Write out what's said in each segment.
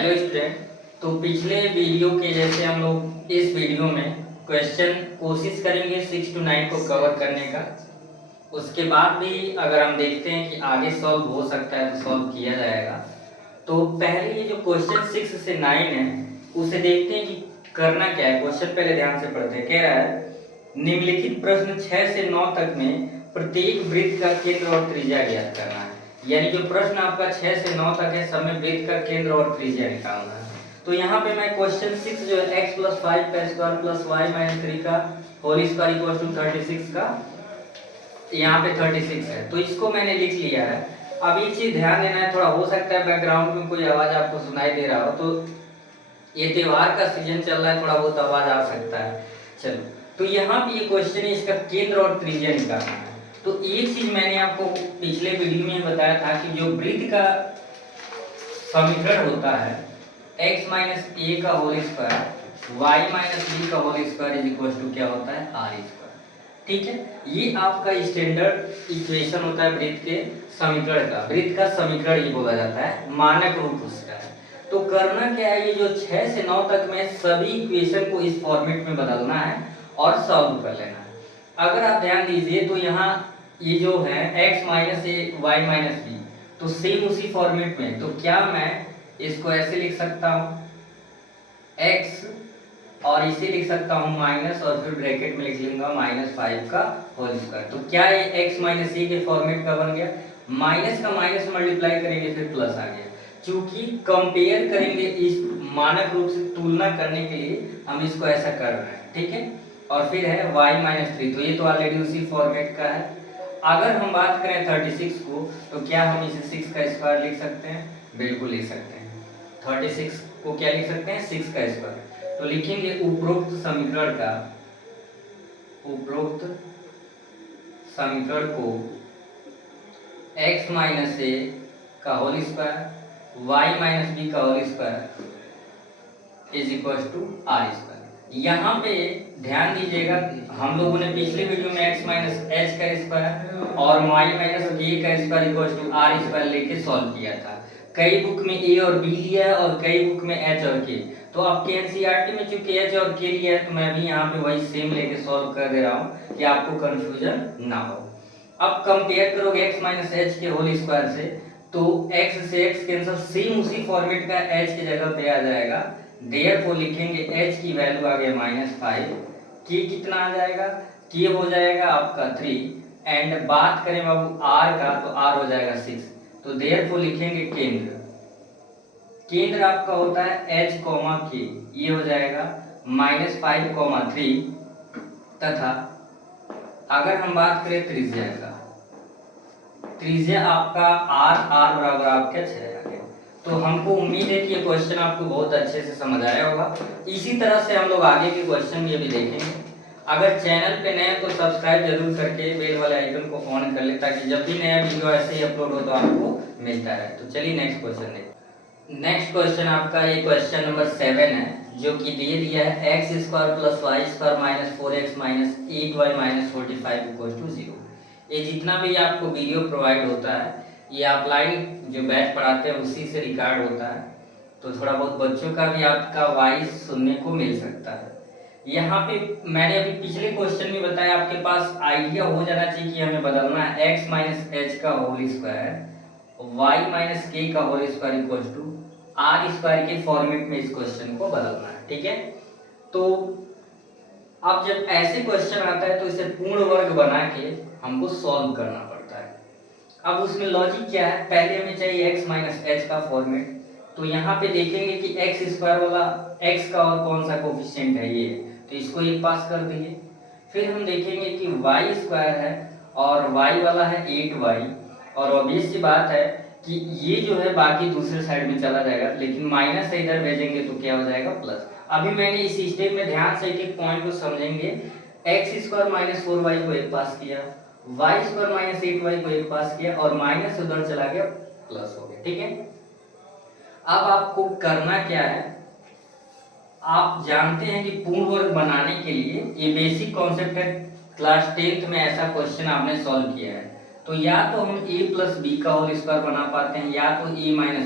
Hello student. तो पिछले video के जैसे हम लोग इस वीडियो में क्वेश्चन कोशिश करेंगे 6 to 9 को कवर करने का। उसके बाद भी अगर हम देखते हैं कि आगे सॉल्व हो सकता है तो सॉल्व किया जाएगा। तो पहले ये जो क्वेश्चन 6 से 9 है उसे देखते हैं कि करना क्या है। क्वेश्चन पहले ध्यान से पढ़ते हैं। कह रहा है निम्नलिखित प्रश्न 6 से 9 तक में प्रत्येक वृत्त का केंद्र और त्रिज्या ज्ञात करना है। यानी जो प्रश्न आपका 6 से 9 तक है सब में वृत्त का केंद्र और त्रिज्या निकालना है। तो यहाँ पे मैं क्वेश्चन 6 जो है x + 5 का स्क्वायर प्लस y - 3 का होल स्क्वायर इक्वल टू 36 का यहाँ पे 36 है तो इसको मैंने लिख लिया है। अब एक चीज ध्यान देना है, थोड़ा हो सकता है बैकग्राउंड में कोई आवाज आपको सुनाई दे रहा हो, तो ये त्योहार का सीजन चल रहा है, थोड़ा बहुत आवाज आ सकता है। चलो, तो यहाँ पे ये क्वेश्चन है, इसका केंद्र और त्रिज्या निकालना है। तो एक चीज मैंने आपको पिछले वीडियो में बताया था कि जो वृत्त का समीकरण होता है x - a का होल स्क्वायर y - b का whole square is equal to क्या होता है r स्क्वायर। ठीक है, ये आपका स्टैंडर्ड इक्वेशन होता है वृत्त के समीकरण का। वृत्त का समीकरण ये बोला जाता है, मानक रूप उसका है। तो करना क्या है, ये जो 6 से 9 तक में सभी इक्वेशन को इस फॉर्मेट में बदलना है और सॉल्व कर लेना है। अगर आप ध्यान दीजिए तो यहाँ ये जो है x - a y - b तो सेम उसी फॉर्मेट में। तो क्या मैं इसको ऐसे लिख सकता हूँ x और इसे लिख सकता हूँ माइनस और फिर ब्रैकेट में लिख लूंगा -5 का होल स्क्वायर। तो क्या ये x - a के फॉर्मेट का बन गया, माइनस का माइनस मल्टीप्लाई करेंगे फिर प्लस आ गया। क्योंकि कंपेयर करेंगे, इस मानक रूप से तुलना करने के लिए हम इसको ऐसा कर रहे हैं। ठीक है, और फिर है y - 3 तो ये तो ऑलरेडी उसी फॉर्मेट का है। अगर हम बात करें 36 को तो क्या हम इसे 6 का स्क्वायर लिख सकते हैं? बिल्कुल लिख सकते हैं। 36 को क्या लिख सकते हैं? 6 का स्क्वायर। तो लिखेंगे उपरोक्त समीकरण को x - a का होल स्क्वायर y - b का whole square is equal to r square. यहाँ पे ध्यान दीजिएगा, हम लोगों ने पिछले वीडियो में x - h का स्क्वायर और y - k का square equal to r square लेके सॉल्व किया था। कई बुक में a और b लिया है और कई बुक में h और k। तो आपके एनसीईआरटी में चूंकि h और k लिया है तो मैं भी यहाँ पे वही सेम लेके सॉल्व कर दे रहा हूँ कि आपको कंफ्यूजन ना हो। अब कंपेयर करोगे x - h के होल स्क्वायर से तो x से x कैंसिल, सेम उसी फॉर्मेट का h की जगह पे आ जाएगा। देयरफॉर लिखेंगे h की वैल्यू आ गया -5, k कितना आ जाएगा, k हो जाएगा आपका 3 एंड बात करें बाबू r का तो r हो जाएगा 6। तो देयरफॉर लिखेंगे केंद्र आपका होता है h, k, ये हो जाएगा -5, 3 तथा अगर हम बात करें त्रिज्या का, त्रिज्या आपका r बराबर आपका 6 आ गया। तो हमको उम्मीद है कि ये क्वेश्चन आपको बहुत अच्छे से समझ आया होगा। इसी तरह से हम लोग आगे के क्वेश्चन ये भी देखेंगे। अगर चैनल पे नए हैं तो सब्सक्राइब जरूर करके बेल वाले आइकन को ऑन कर ले ताकि जब भी नया वीडियो ऐसे ही अपलोड हो तो आपको मिलता रहे। तो चलिए नेक्स्ट क्वेश्चन देखते हैं। नेक्स्ट क्वेश्चन आपका ये क्वेश्चन नंबर 7 है, जो कि दे दिया है x² + y² - 4x - 8y - 45 = 0। ये जितना भी आपको वीडियो प्रोवाइड होता है ये ऑफलाइन जो बैच पढ़ाते हैं उसी से रिकॉर्ड होता है, तो थोड़ा बहुत बच्चों का भी आपका वॉइस सुनने को मिल सकता है। यहाँ पे मैंने अभी पिछले क्वेश्चन में बताया, आपके पास आइडिया हो जाना चाहिए कि हमें बदलना है x - h का होल स्क्वायर y - k का whole square equal to r square के फॉर्मेट में इस क्वेश्चन को बदलना है। ठीक है, तो अब जब ऐसे क्वेश्चन आता है तो इसे पूर्ण वर्ग बना के हमको सॉल्व करना पड़ता है। अब उसमें लॉजिक क्या है, पहले हमें चाहिए x - h का फॉर्मेट। तो यहाँ पे देखेंगे कि x² वाला x का और कौन सा कोफिशिएंट है ये, तो इसको एक पास कर दिए। फिर हम देखेंगे कि y² है और y वाला है 8y, और ऑब्वियस सी बात है कि ये जो है बाकी दूसरे साइड में चला जाएगा, लेकिन माइनस से इधर भेजेंगे तो क्या हो जाएगा प्लस। अभी मैंने इस स्टेप में ध्यान से एक एक पॉइंट को समझेंगे। x² - 4y को एक पास किया, y² - 8y को एक पास किया और माइनस उधर चला गया प्लस हो गया। ठीक है, अब आपको करना क्या है, आप जानते हैं कि पूर्ण वर्ग बनाने के लिए ये बेसिक कॉन्सेप्ट है, क्लास 10th में ऐसा क्वेश्चन आपने सॉल्व किया है। तो या तो हम a + b का होल स्क्वायर बना पाते हैं या तो a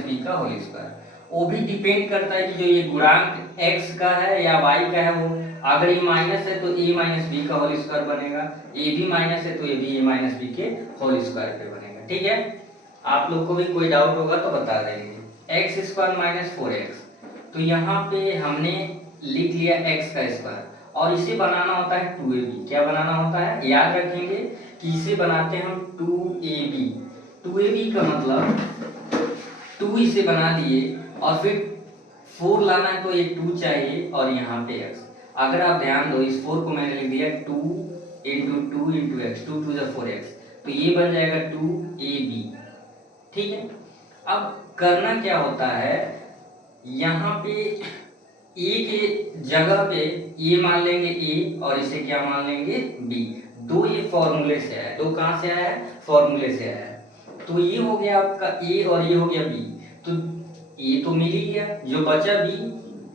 - b का होल स्क्वायर। वो भी डिपेंड करता है कि जो ये गुणांक x का है या y का है, वो अगर ये माइनस है तो a माइनस बी का होल स्क्वायर बनेगा, a भी माइनस है तो ये भी a माइनस बी के होल स्क्वायर पे बनेगा। ठीक है, आप लोग को भी कोई डाउट होगा तो बता देंगे। एक्स स्क्वायर माइनस 4x, तो यहाँ पे हमने लिख लिया x का स्क्वायर, और इसे बनाना होता है 2ab। क्या बनाना होता है, याद रखेंगे कि इसे बनाते हैं हम 2ab। 2ab का मतलब 2 इसे बना दिए और फिर 4 लाना है तो ये 2 चाहिए और यहाँ पे x। अगर आप ध्यान दो, इस 4 को मैंने लिख दिया 2 इंटू 2 इंटू एक्स, 2 2 4x, तो ये बन जाएगा 2ab। ठीक है, अब करना क्या होता है, यहाँ पे a के जगह पे ये मान लेंगे a और इसे क्या मान लेंगे b। दो ये फॉर्मूले से आया है, दो कहाँ से आया है, फॉर्मूले से आया है। तो ये हो गया आपका a और ये हो गया b, तो a तो मिल ही गया, जो बचा b।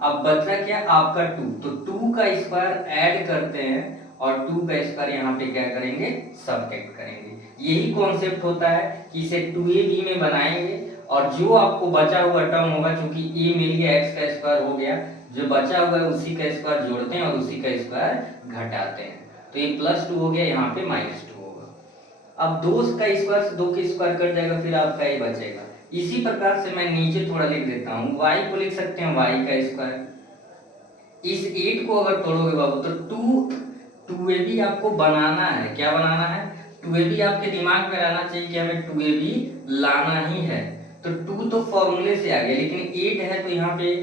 अब बचा क्या आपका 2, तो 2 का स्क्वायर ऐड करते हैं और 2 का स्क्वायर यहाँ पे क्या करेंगे, सब्ट्रैक्ट करेंगे। यही कॉन्सेप्ट होता है कि इसे 2ab में बनाएंगे और जो आपको बचा हुआ टर्म होगा, क्योंकि a मिल गया x का स्क्वायर हो गया, जो बचा हुआ है उसी का स्क्वायर जोड़ते हैं और उसी का स्क्वायर घटाते हैं, तो ये +2 हो गया, यहाँ पे -2 होगा। अब 2 का स्क्वायर से 2 का स्क्वायर कट जाएगा, फिर आपका ये बचेगा। इसी प्रकार से मैं नीचे थोड़ा लिख देता हूँ, y को लिख सकते हैं y का स्क्वायर। इस 8 को अगर तोड़ोगे बाबू तो 2ab आपको बनाना है। क्या बनाना है, 2ab आपके दिमाग में रहना चाहिए कि हमें 2ab लाना ही है। तो 2 तो फॉर्मूले से आ गया, लेकिन 8 है तो यहाँ पे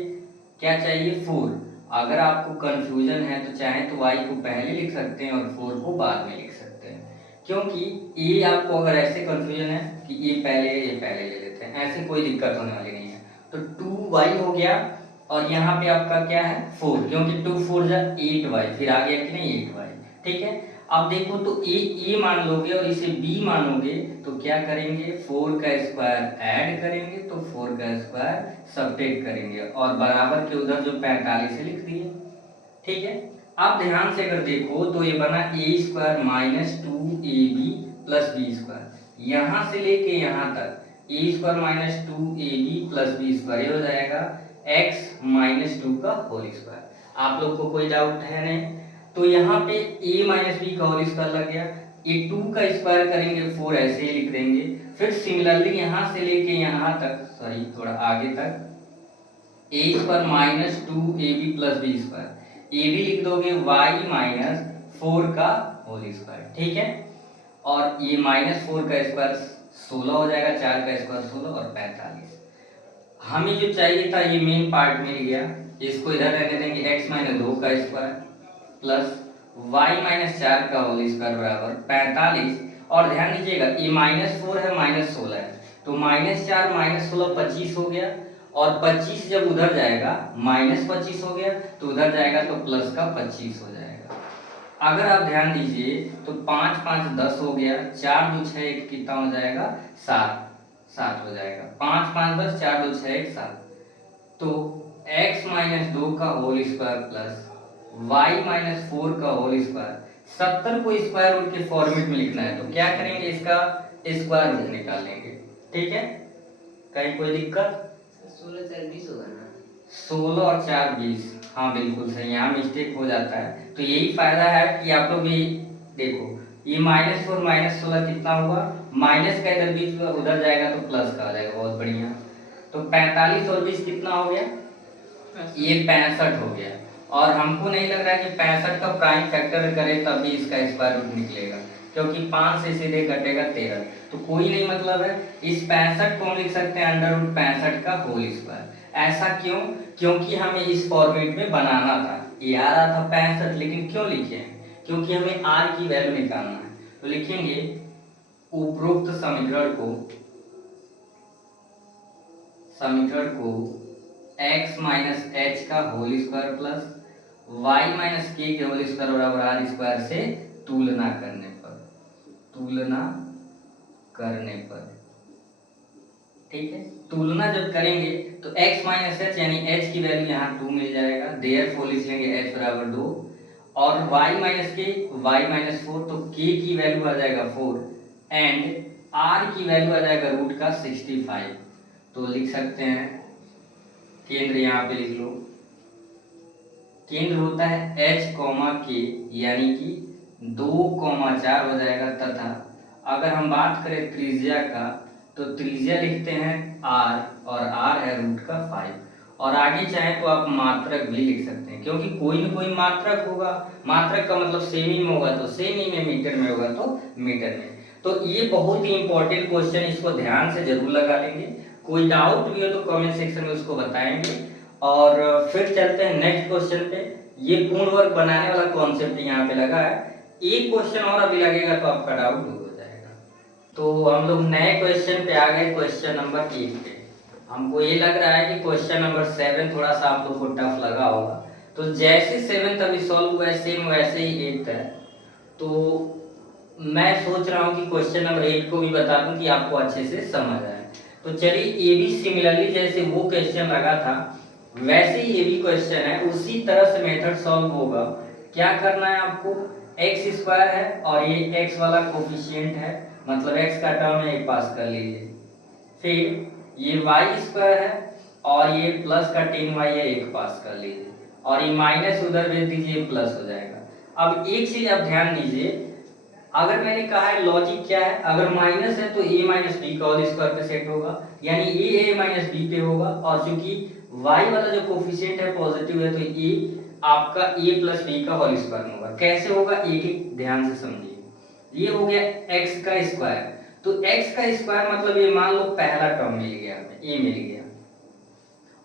क्या चाहिए, 4। अगर आपको कंफ्यूजन है तो चाहे तो y को पहले लिख सकते हैं और 4 को बाद में लिख सकते हैं, क्योंकि ये आपको अगर ऐसे कंफ्यूजन है कि ये पहले ले लेते हैं, ऐसे कोई दिक्कत होने वाली नहीं है। तो 2y हो गया और यहाँ पे आपका क्या है 4, क्योंकि 2 4 जा 8y, फिर आ गया कि नहीं 8y। ठीक है, अब देखो तो ए मान लोगे और इसे b मानोगे तो क्या करेंगे, 4 का स्क्वायर ऐड करेंगे तो 4 का स्क्वायर सब्ट्रैक्ट करेंगे और बराबर के उधर जो 45 है लिख दिए। ठीक है, अब ध्यान से अगर देखो तो ये बना a square minus 2ab plus B square, यहाँ से लेके यहाँ तक a square minus 2ab plus B square, ये हो जाएगा x माइनस 2 का होल स्क्वायर। आप लोग को कोई डाउट है नहीं, तो यहाँ पे a माइनस बी का होल स्क्वायर लग गया, ये 2 का स्क्वायर करेंगे 4, ऐसे ही लिख देंगे। फिर सिमिलरली यहाँ से लेके यहाँ तक, सॉरी थोड़ा आगे तक, a square minus 2ab plus B square, a भी लिख दोगे y माइनस 4 का होल स्क्वायर। ठीक है, और ये -4 का स्क्वायर 16 हो जाएगा, 4 का स्क्वायर 16 और 45। हमें जो चाहिए था ये मेन पार्ट मिल गया, इसको इधर रहने देंगे, x माइनस 2 का स्क्वायर प्लस y माइनस 4 का होल स्क्वायर बराबर 45। और ध्यान दीजिएगा ये -4 है -16 है, तो -4 -16 25 हो गया, और 25 जब उधर जाएगा -25 हो गया, तो उधर जाएगा तो प्लस का 25 हो जाएगा। अगर आप ध्यान दीजिए तो 5 5 10 हो गया, 4 2 6 1 कितना हो जाएगा 7 हो जाएगा, 5 5 10 4 2 6 1 7। तो x माइनस 2 का whole square plus y minus 4 का होल स्क्वायर, 70 को स्क्वायर रूट के फॉर्मेट में लिखना है, तो क्या करेंगे, इसका स्क्वायर रूट निकालेंगे। ठीक है, कहीं कोई दिक्कत, 16 4 20 होगा ना, 16 और 4 20, हाँ बिल्कुल सही, यहाँ मिस्टेक हो जाता है। तो यही फायदा है कि आप लोग भी देखो, ये -4 -16 कितना हुआ, माइनस का इधर बीच में उधर जाएगा तो प्लस का आ जाएगा, बहुत बढ़िया। तो 45 और 20 कितना हो गया, ये 65 हो गया, और हमको नहीं लग रहा है कि 65 का प्राइम फैक्टर करें तब भी इसका स्क्वायर रूट निकलेगा, क्योंकि 5 से सीधे घटेगा 13, तो कोई नहीं मतलब है। इस 65 को हम लिख सकते हैं √65 का होल स्क्वायर। ऐसा क्यों, क्योंकि हमें इस फॉर्मेट में बनाना था, ये आ रहा था 65, लेकिन क्यों लिखे हैं, क्योंकि हमें r की वैल्यू निकालना है। तो लिखेंगे उपरोक्त समीकरण को x माइनस एच का whole square plus y minus K whole square बराबर आर स्क्वायर से तुलना करने पर। ठीक है, तुलना जब करेंगे तो x माइनस एच यानी h की वैल्यू यहाँ 2 मिल जाएगा, देयरफॉर लिख लेंगे h बराबर 2, और y माइनस के y माइनस 4, तो k की वैल्यू आ जाएगा 4 एंड r की वैल्यू आ जाएगा √65। तो लिख सकते हैं केंद्र यहाँ पे लिख लो। केंद्र होता है h, k, यानी कि 2,4 हो जाएगा। तथा अगर हम बात करें त्रिज्या का तो त्रिज्या लिखते हैं r और r है √5। और आगे चाहे तो आप मात्रक भी लिख सकते हैं, क्योंकि कोई न कोई मात्रक होगा। मात्रक का मतलब सेमी में होगा तो सेमी में, मीटर में होगा तो मीटर में। तो ये बहुत ही इंपॉर्टेंट क्वेश्चन, इसको ध्यान से जरूर लगा लेंगे। कोई डाउट भी हो तो कमेंट सेक्शन में उसको बताएंगे। और फिर चलते हैं नेक्स्ट क्वेश्चन पे। ये पूर्ण वर्ग बनाने वाला कॉन्सेप्ट यहाँ पे लगा है। एक क्वेश्चन और अभी लगेगा तो आपका डाउट दूर हो जाएगा। तो हम लोग नए क्वेश्चन पे आ गए, क्वेश्चन नंबर 8 पे। हमको ये लग रहा है कि क्वेश्चन नंबर 7 थोड़ा सा आप लोग को टफ लगा होगा। तो जैसे 7 अभी सॉल्व हुआ है सेम वैसे ही 8 है। तो मैं सोच रहा हूँ कि क्वेश्चन नंबर 8 को भी बता दूं कि आपको अच्छे से समझ आए। तो चलिए ए बी सिमिलरली जैसे वो क्वेश्चन लगा था वैसे ही ये भी क्वेश्चन है, उसी तरह से मेथड सॉल्व होगा। क्या करना है आपको, x² है और ये x वाला कोफिशिएंट है, मतलब x का टर्म है, एक पास कर लीजिए। फिर ये y² है और ये प्लस का 10y है, एक पास कर लीजिए। और ये माइनस उधर भेज दीजिए, प्लस हो जाएगा। अब एक चीज आप ध्यान दीजिए, अगर मैंने कहा है लॉजिक क्या है, अगर माइनस है तो a माइनस बी का होल स्क्वायर पे सेट होगा, यानी a माइनस बी पे होगा। और चूंकि y वाला जो कोफिशिएंट है पॉजिटिव है तो a आपका a प्लस बी का होल स्क्वायर में होगा। कैसे होगा एक एक ध्यान से समझिए। ये हो गया x का स्क्वायर, तो x का स्क्वायर मतलब ये मान लो पहला टर्म मिल गया हमें, a मिल गया।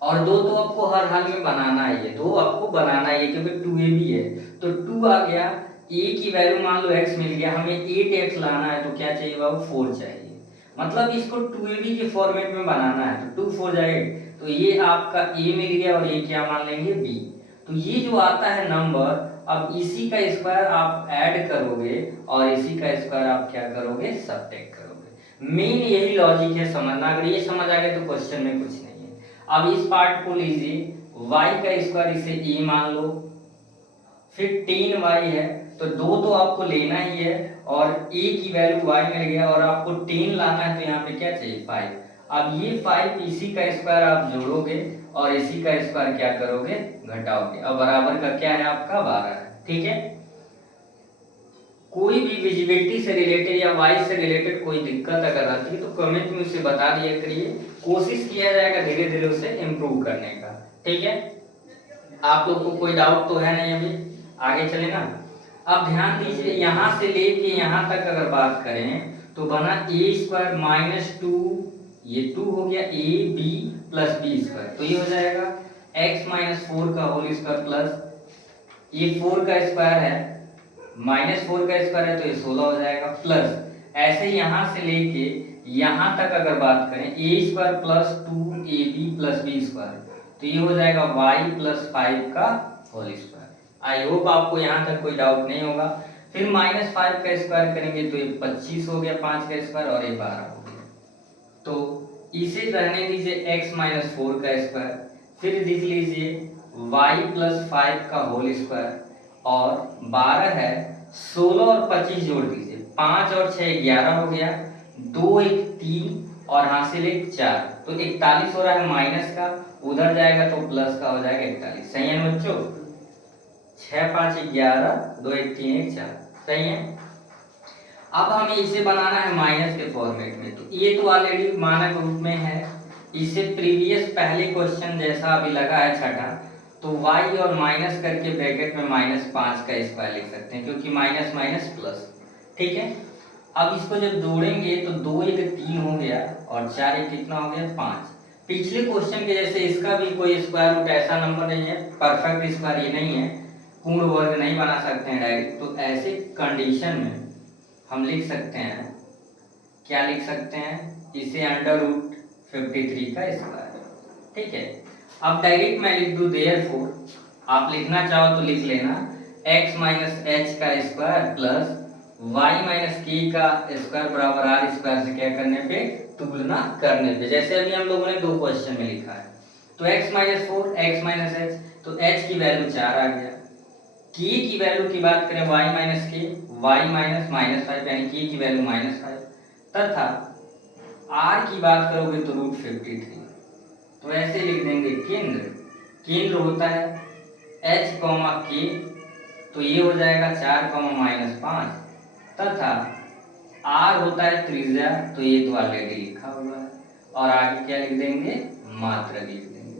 और दो तो आपको हर हाल में बनाना है, ये दो आपको बनाना है क्योंकि 2a भी है तो 2 आ गया। a की वैल्यू मान लो x मिल गया, हमें 8x लाना है तो क्या चाहिए बाबू, 4 चाहिए। मतलब इसको 2ab के फॉर्मेट में बनाना है तो 2 4 जाए, तो ये आपका a मिल गया और ये क्या मान लेंगे b। तो ये जो आता है नंबर, अब इसी का स्क्वायर आप ऐड करोगे और इसी का स्क्वायर आप क्या करोगे, सब्ट्रैक्ट करोगे। मेन यही लॉजिक है समझना। अगर ये समझ आ गया तो क्वेश्चन में कुछ नहीं। अब इस पार्ट को लीजिए, y का स्क्वायर इसे a मान लो, फिर 10y है तो 2 तो आपको लेना ही है और a की वैल्यू y मिल गया और आपको 10 लाना है तो यहाँ पे क्या चाहिए, 5। अब ये 5 इसी का स्क्वायर आप जोड़ोगे और इसी का स्क्वायर क्या करोगे, घटाओगे। अब बराबर का क्या है आपका 12 है। ठीक है, कोई भी विजिबिलिटी से रिलेटेड या वाई से रिलेटेड कोई दिक्कत अगर आती है तो कमेंट में उसे बता दिया करिए, कोशिश किया जाएगा धीरे धीरे उसे इम्प्रूव करने का। ठीक है, आप लोग को कोई डाउट तो है नहीं, अभी आगे चले ना। अब ध्यान दीजिए, यहाँ से लेके यहाँ तक अगर बात करें तो बना a² माइनस 2, ये 2 हो गया a b प्लस b², तो ये हो जाएगा x माइनस 4 का होल स्क्वायर प्लस ये 4 का स्क्वायर है माइनस 4 का स्क्वायर है तो ये 16 हो जाएगा, प्लस ऐसे यहाँ से लेके यहाँ तक अगर बात करें a² plus 2ab plus b², तो ये हो जाएगा y प्लस 5 का होल स्क्वायर। आई होप आपको यहाँ तक कोई डाउट नहीं होगा। फिर माइनस 5 का स्क्वायर करेंगे तो ये 25 हो गया 5 का स्क्वायर और ये 12 हो गया। तो इसे रहने दीजिए x माइनस 4 का स्क्वायर, फिर लिख लीजिए y प्लस 5 का होल स्क्वायर और 12 है, 16 और 25 जोड़ दीजिए, 5 और 6 11 हो गया, 2 1 3 और हासिल 1 4, तो 41 हो रहा है माइनस का, उधर जाएगा तो प्लस का हो जाएगा 41। सही है ना बच्चों, 6 5 11 2 1 3 1 4, सही है। अब हमें इसे बनाना है माइनस के फॉर्मेट में, तो ये तो ऑलरेडी मानक रूप में है। इसे प्रीवियस पहले क्वेश्चन जैसा अभी लगा है छठा, तो y और माइनस करके ब्रैकेट में -5 का स्क्वायर लिख सकते हैं क्योंकि माइनस माइनस प्लस। ठीक है, अब इसको जब जोड़ेंगे तो 2 1 3 हो गया और 4 1 कितना हो गया 5। पिछले क्वेश्चन के जैसे इसका भी कोई स्क्वायर रूट ऐसा नंबर नहीं है, परफेक्ट स्क्वायर ये नहीं है, पूर्ण वर्ग नहीं बना सकते हैं डायरेक्ट। तो ऐसे कंडीशन में हम लिख सकते हैं, क्या लिख सकते हैं, इसे √53 का स्क्वायर। ठीक है, अब डायरेक्ट मैं लिख दूं देयरफॉर, आप लिखना चाहो तो लिख लेना x माइनस एच का स्क्वायर प्लस y माइनस के का स्क्वायर बराबर r स्क्वायर से क्या करने पे, तुलना करने पे। जैसे अभी हम लोगों ने दो क्वेश्चन में लिखा है, तो x minus 4 x minus H, तो h की वैल्यू 4 आ गया। k की वैल्यू की बात करें y माइनस के, y माइनस -5 यानी k की वैल्यू -5, तथा r की बात करोगे तो √53। तो ऐसे लिख देंगे केंद्र, केंद्र होता है h, k, तो ये हो जाएगा 4, -5 तथा r होता है त्रिज्या, तो ये तो ऑलरेडी लिखा हुआ है और आगे क्या लिख देंगे, मात्रक लिख देंगे।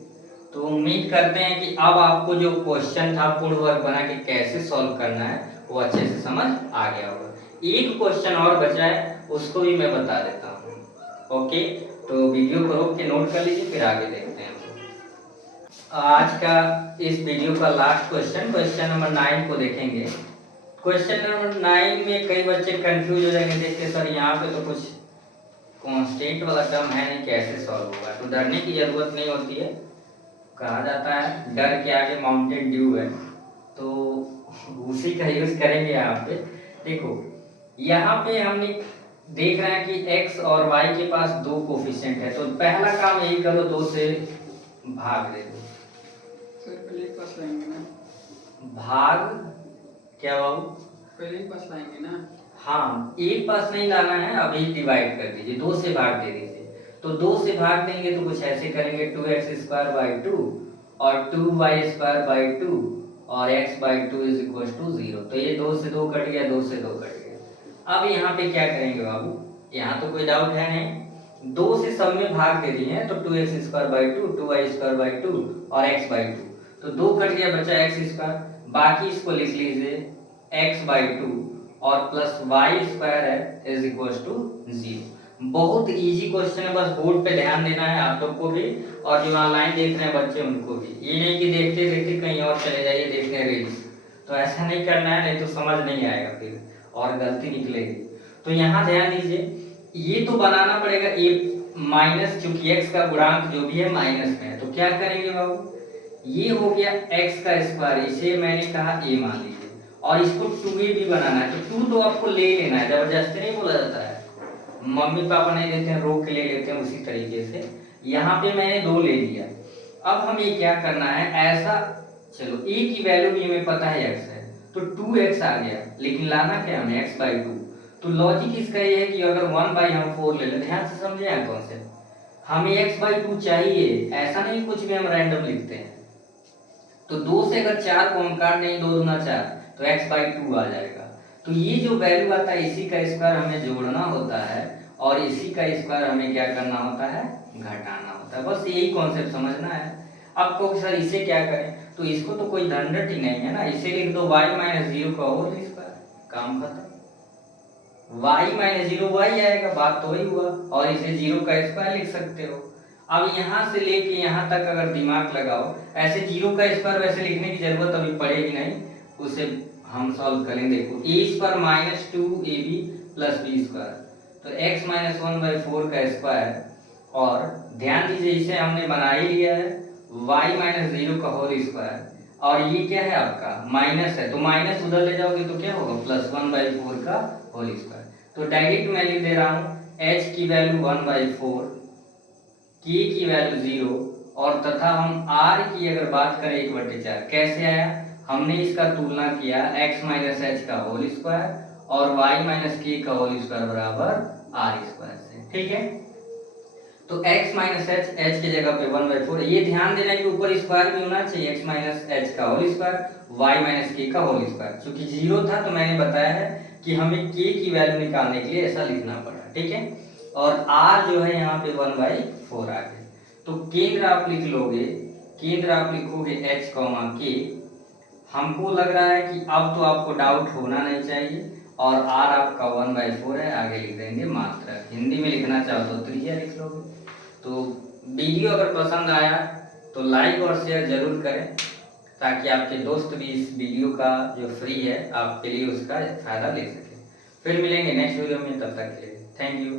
तो उम्मीद करते हैं कि अब आपको जो क्वेश्चन था पूर्ण वर्ग बना के कैसे सॉल्व करना है वो अच्छे से समझ आ गया होगा। एक क्वेश्चन और बचा है, उसको भी मैं बता देता हूँ। ओके, तो वीडियो को रोक के नोट कर लीजिए, फिर आगे देखते हैं। आज का इस वीडियो का लास्ट क्वेश्चन नंबर 9 को देखेंगे। क्वेश्चन नंबर 9 में कई बच्चे कंफ्यूज हो जाएंगे, देखते सर यहाँ पे तो कुछ कांस्टेंट वाला टर्म है नहीं, कैसे सॉल्व होगा। तो डरने की जरूरत नहीं होती है, कहा जाता है डर के आगे माउंटेन ड्यू है, तो उसी का यूज करेंगे यहाँ पे। देखो यहाँ पे हमने देख रहे हैं कि x और y के पास दो कोफिशिएंट है, तो पहला काम यही करो, 2 से भाग दे दो। सर पहले पास लाएंगे ना, भाग क्या बाबू, पहले पास लाएंगे ना। हाँ, एक पास नहीं लाना है, अभी डिवाइड कर दीजिए, 2 से भाग दे दीजिए। तो 2 से भाग देंगे तो कुछ ऐसे करेंगे 2x² 2 और 2y² 2 और x/2 = 0। तो ये 2 से 2 कट गया, 2 से 2 कट गया। अब यहाँ पे क्या करेंगे बाबू, यहाँ तो कोई डाउट है नहीं, 2 से सब में भाग दे दिए हैं, तो 2x² 2 2y² 2 और x/2, तो 2 कट गया, बचा x²। बाकी इसको लिख लीजिए x/2 और प्लस y² है = 0। बहुत इजी क्वेश्चन है, बस बोर्ड पे ध्यान देना है आप लोग को भी और जो ऑनलाइन देख रहे हैं बच्चे उनको भी। ये नहीं कि देखते देखते कहीं और चले जाइए देखने रील्स, तो ऐसा नहीं करना है, नहीं तो समझ नहीं आएगा फिर और गलती निकलेगी। तो यहाँ ध्यान दीजिए, ये तो बनाना पड़ेगा ए माइनस, चूंकि x का गुणांक जो भी है माइनस में है, तो क्या करेंगे बाबू, ये हो गया x², इसे मैंने कहा a मान लीजिए, और इसको 2a भी बनाना है, तो 2 तो आपको ले लेना है, जबरदस्ती नहीं बोला जाता है, मम्मी पापा नहीं देते हैं, रोक के ले लेते हैं। उसी तरीके से यहाँ पे मैंने 2 ले लिया। अब हमें क्या करना है, ऐसा चलो a की वैल्यू भी हमें पता है x है, तो 2x आ गया, लेकिन लाना क्या हमें x/2। तो लॉजिक इसका ये है कि अगर 1/4 ले लें, ध्यान से समझे यहाँ कॉन्सेप्ट, हमें x/2 चाहिए, ऐसा नहीं कुछ भी हम रैंडम लिखते हैं। तो 2 से अगर 4 को हम काट नहीं, 2 दूना 4, तो x/2 आ जाएगा। तो ये जो वैल्यू आता है इसी का स्क्वायर हमें जोड़ना होता है और इसी का स्क्वायर हमें क्या करना होता है, घटाना होता है। बस यही कॉन्सेप्ट समझना है। अब को सर इसे क्या करें, तो इसको तो कोई झंझट ही नहीं है ना, इसे लिख दो y - 0 का होल स्क्वायर, काम खत्म। y - 0 y आएगा, बात तो वही हुआ, और इसे 0 का स्क्वायर लिख सकते हो। अब यहाँ से लेके यहाँ तक अगर दिमाग लगाओ, ऐसे 0 का स्क्वायर वैसे लिखने की जरूरत अभी पड़ेगी नहीं, उसे हम सॉल्व करेंगे। देखो a² - 2ab + b², तो x - 1/4 का स्क्वायर, और ध्यान दीजिए इसे हमने बना ही लिया है y - 0 का होल स्क्वायर, और ये क्या है आपका माइनस है, तो माइनस उधर ले जाओगे तो क्या होगा, +1/4 का होल स्क्वायर। तो डायरेक्ट मैं लिख दे रहा हूँ h की वैल्यू 1/4, k की वैल्यू 0, और तथा हम r की अगर बात करें 1/4, कैसे आया, हमने इसका तुलना किया x - h का होल स्क्वायर और y - k का होल स्क्वायर बराबर r² से, ठीक है। तो x - h की जगह पे 1/4, ये ध्यान देना कि ऊपर स्क्वायर भी होना चाहिए, x - h का होल स्क्वायर, y - k का होल स्क्वायर। चूंकि 0 था तो मैंने बताया है कि हमें k की वैल्यू निकालने के लिए ऐसा लिखना पड़ा, ठीक है। और r जो है यहाँ पे 1/4 आ गया। तो केंद्र आप लिख लोगे, केंद्र आप लिखोगे h, k। हमको लग रहा है कि अब तो आपको डाउट होना नहीं चाहिए, और r आपका 1/4 है, आगे लिख देंगे मात्रक। हिंदी में लिखना चाहो तो त्रिज्या लिख लोगे। तो वीडियो अगर पसंद आया तो लाइक और शेयर जरूर करें, ताकि आपके दोस्त भी इस वीडियो का जो फ्री है आपके लिए उसका फायदा ले सके। फिर मिलेंगे नेक्स्ट वीडियो में, तब तक के लिए थैंक यू।